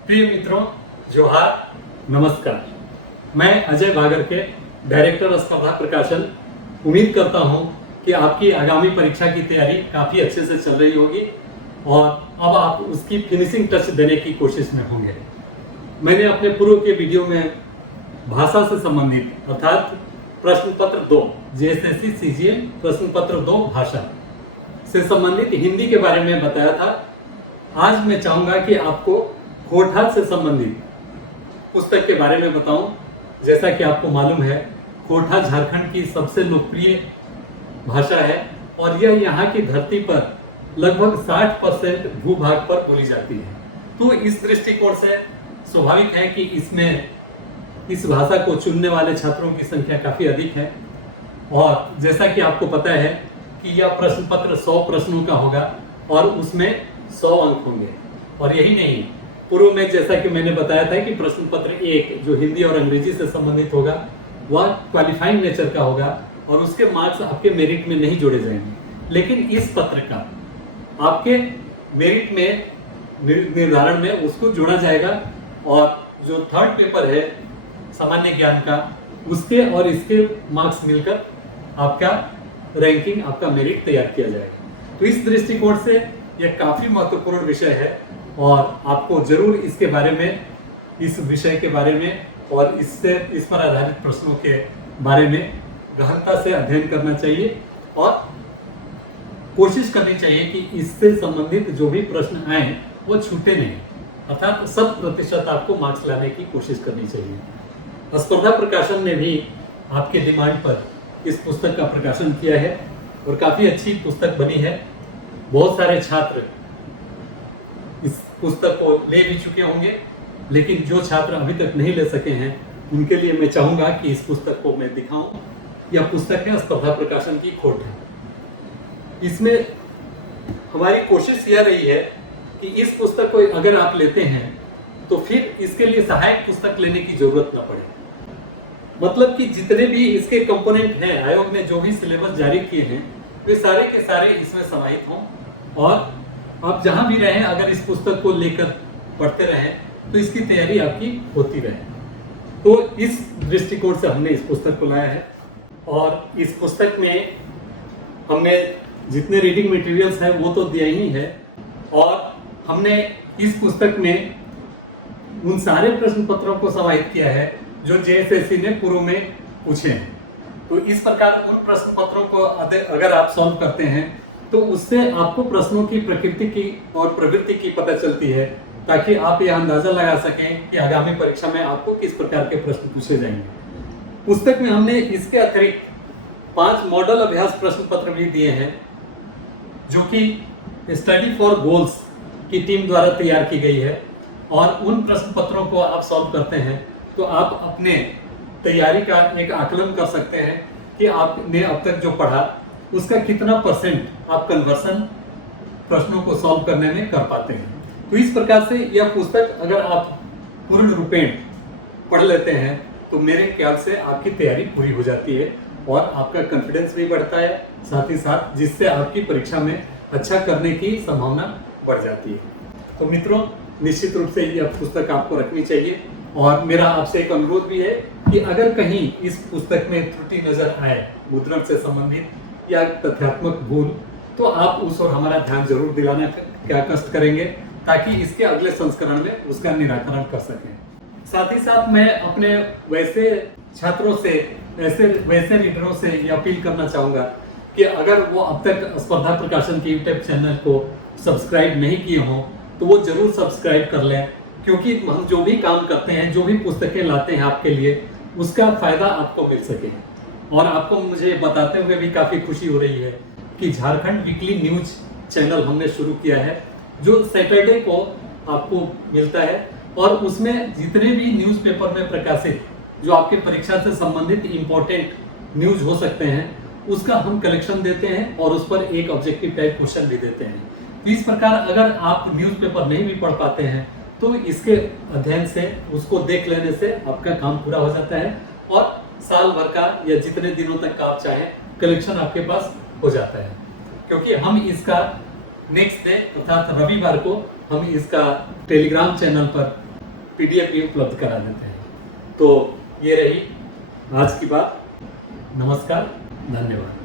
प्रिय मित्रों, जोहार, नमस्कार। मैं अजय भागर के डायरेक्टर स्पर्धा प्रकाशन। उम्मीद करता हूं कि आपकी आगामी परीक्षा की तैयारी काफ़ी अच्छे से चल रही होगी और अब आप उसकी फिनिशिंग टच देने की कोशिश में होंगे। मैंने अपने पूर्व के वीडियो में भाषा से संबंधित अर्थात प्रश्न पत्र 2 जेएसएससी सीजीएल प्रश्न पत्र 2 भाषा से संबंधित हिंदी के बारे में बताया था। आज मैं चाहूँगा कि आपको खोटा से संबंधित पुस्तक के बारे में बताऊं। जैसा कि आपको मालूम है, खोटा झारखंड की सबसे लोकप्रिय भाषा है और यह यहाँ की धरती पर लगभग 60% भूभाग पर बोली जाती है। तो इस दृष्टिकोण से स्वाभाविक है कि इसमें इस भाषा को चुनने वाले छात्रों की संख्या काफ़ी अधिक है। और जैसा कि आपको पता है कि यह प्रश्न पत्र 100 प्रश्नों का होगा और उसमें 100 अंक होंगे। और यही नहीं, पूर्व में जैसा कि मैंने बताया था कि प्रश्न पत्र 1 जो हिंदी और अंग्रेजी से संबंधित होगा वह क्वालिफाइंग नेचर का होगा और उसके मार्क्स आपके मेरिट में नहीं जोड़े जाएंगे। लेकिन इस पत्र का आपके मेरिट में निर्धारण में उसको जोड़ा जाएगा और जो थर्ड पेपर है सामान्य ज्ञान का, उसके और इसके मार्क्स मिलकर आपका रैंकिंग, आपका मेरिट तैयार किया जाएगा। तो इस दृष्टिकोण से यह काफ़ी महत्वपूर्ण विषय है और आपको जरूर इसके बारे में, इस विषय के बारे में और इस पर आधारित प्रश्नों के बारे में गहनता से अध्ययन करना चाहिए और कोशिश करनी चाहिए कि इससे संबंधित जो भी प्रश्न आए वो छूटे नहीं, अर्थात 100% आपको मार्क्स लाने की कोशिश करनी चाहिए। स्पर्धा प्रकाशन ने भी आपके डिमांड पर इस पुस्तक का प्रकाशन किया है और काफ़ी अच्छी पुस्तक बनी है। बहुत सारे छात्र इस पुस्तक को ले भी चुके होंगे, लेकिन जो छात्र अभी तक नहीं ले सके हैं उनके लिए मैं चाहूँगा कि इस पुस्तक को मैं दिखाऊं। यह पुस्तक है स्पर्धा प्रकाशन की खोट है। इसमें हमारी कोशिश यह रही है कि इस पुस्तक को अगर आप लेते हैं तो फिर इसके लिए सहायक पुस्तक लेने की जरूरत न पड़े। मतलब कि जितने भी इसके कंपोनेंट हैं, आयोग ने जो भी सिलेबस जारी किए हैं वे सारे के सारे इसमें समाहित हों और आप जहां भी रहें अगर इस पुस्तक को लेकर पढ़ते रहें तो इसकी तैयारी आपकी होती रहे। तो इस दृष्टिकोण से हमने इस पुस्तक को लाया है और इस पुस्तक में हमने जितने रीडिंग मटेरियल्स हैं वो तो दिया ही है और हमने इस पुस्तक में उन सारे प्रश्न पत्रों को समाहित किया है जो जेएसएससी ने पूर्व में पूछे हैं। तो इस प्रकार उन प्रश्न पत्रों को अगर आप सॉल्व करते हैं तो उससे आपको प्रश्नों की प्रकृति की और प्रवृत्ति की पता चलती है, ताकि आप यह अंदाजा लगा सकें कि आगामी परीक्षा में आपको किस प्रकार के प्रश्न पूछे जाएंगे। पुस्तक में हमने इसके अतिरिक्त 5 मॉडल अभ्यास प्रश्न पत्र भी दिए हैं जो कि स्टडी फॉर गोल्स की टीम द्वारा तैयार की गई है और उन प्रश्न पत्रों को आप सॉल्व करते हैं तो आप अपने तैयारी का एक आकलन कर सकते हैं कि आपने अब तक जो पढ़ा उसका कितना % आप कन्वर्सन प्रश्नों को सॉल्व करने में कर पाते हैं। तो इस प्रकार से यह पुस्तक अगर आप पूर्ण रूपेण पढ़ लेते हैं तो मेरे ख्याल से आपकी तैयारी पूरी हो जाती है और आपका कॉन्फिडेंस भी बढ़ता है, साथ ही साथ जिससे आपकी परीक्षा में अच्छा करने की संभावना बढ़ जाती है। तो मित्रों, निश्चित रूप से यह पुस्तक आपको रखनी चाहिए और मेरा आपसे एक अनुरोध भी है कि अगर कहीं इस पुस्तक में त्रुटि नजर आए मुद्रण से संबंधित या तथ्यात्मक भूल, तो आप उस और हमारा ध्यान जरूर दिलाना क्या कष्ट करेंगे ताकि इसके अगले संस्करण में उसका निराकरण कर सकें। साथ ही साथ मैं अपने वैसे छात्रों से, वैसे रीडरों से ये अपील करना चाहूँगा कि अगर वो अब तक स्पर्धा प्रकाशन के यूट्यूब चैनल को सब्सक्राइब नहीं किए हों तो वो जरूर सब्सक्राइब कर लें, क्योंकि हम जो भी काम करते हैं, जो भी पुस्तकें लाते हैं आपके लिए, उसका फायदा आपको मिल सके। और आपको मुझे बताते हुए भी काफ़ी खुशी हो रही है कि झारखंड वीकली न्यूज चैनल हमने शुरू किया है जो सैटरडे को आपको मिलता है और उसमें जितने भी न्यूज़पेपर में प्रकाशित जो आपके परीक्षा से संबंधित इम्पोर्टेंट न्यूज हो सकते हैं उसका हम कलेक्शन देते हैं और उस पर एक ऑब्जेक्टिव टाइप क्वेश्चन भी देते हैं। तो इस प्रकार अगर आप न्यूज़पेपर नहीं भी पढ़ पाते हैं तो इसके अध्ययन से, उसको देख लेने से आपका काम पूरा हो जाता है और साल भर का या जितने दिनों तक का आप चाहें कलेक्शन आपके पास हो जाता है। क्योंकि हम इसका नेक्स्ट डे अर्थात रविवार को हम इसका टेलीग्राम चैनल पर PDF भी उपलब्ध करा देते हैं। तो ये रही आज की बात। नमस्कार, धन्यवाद।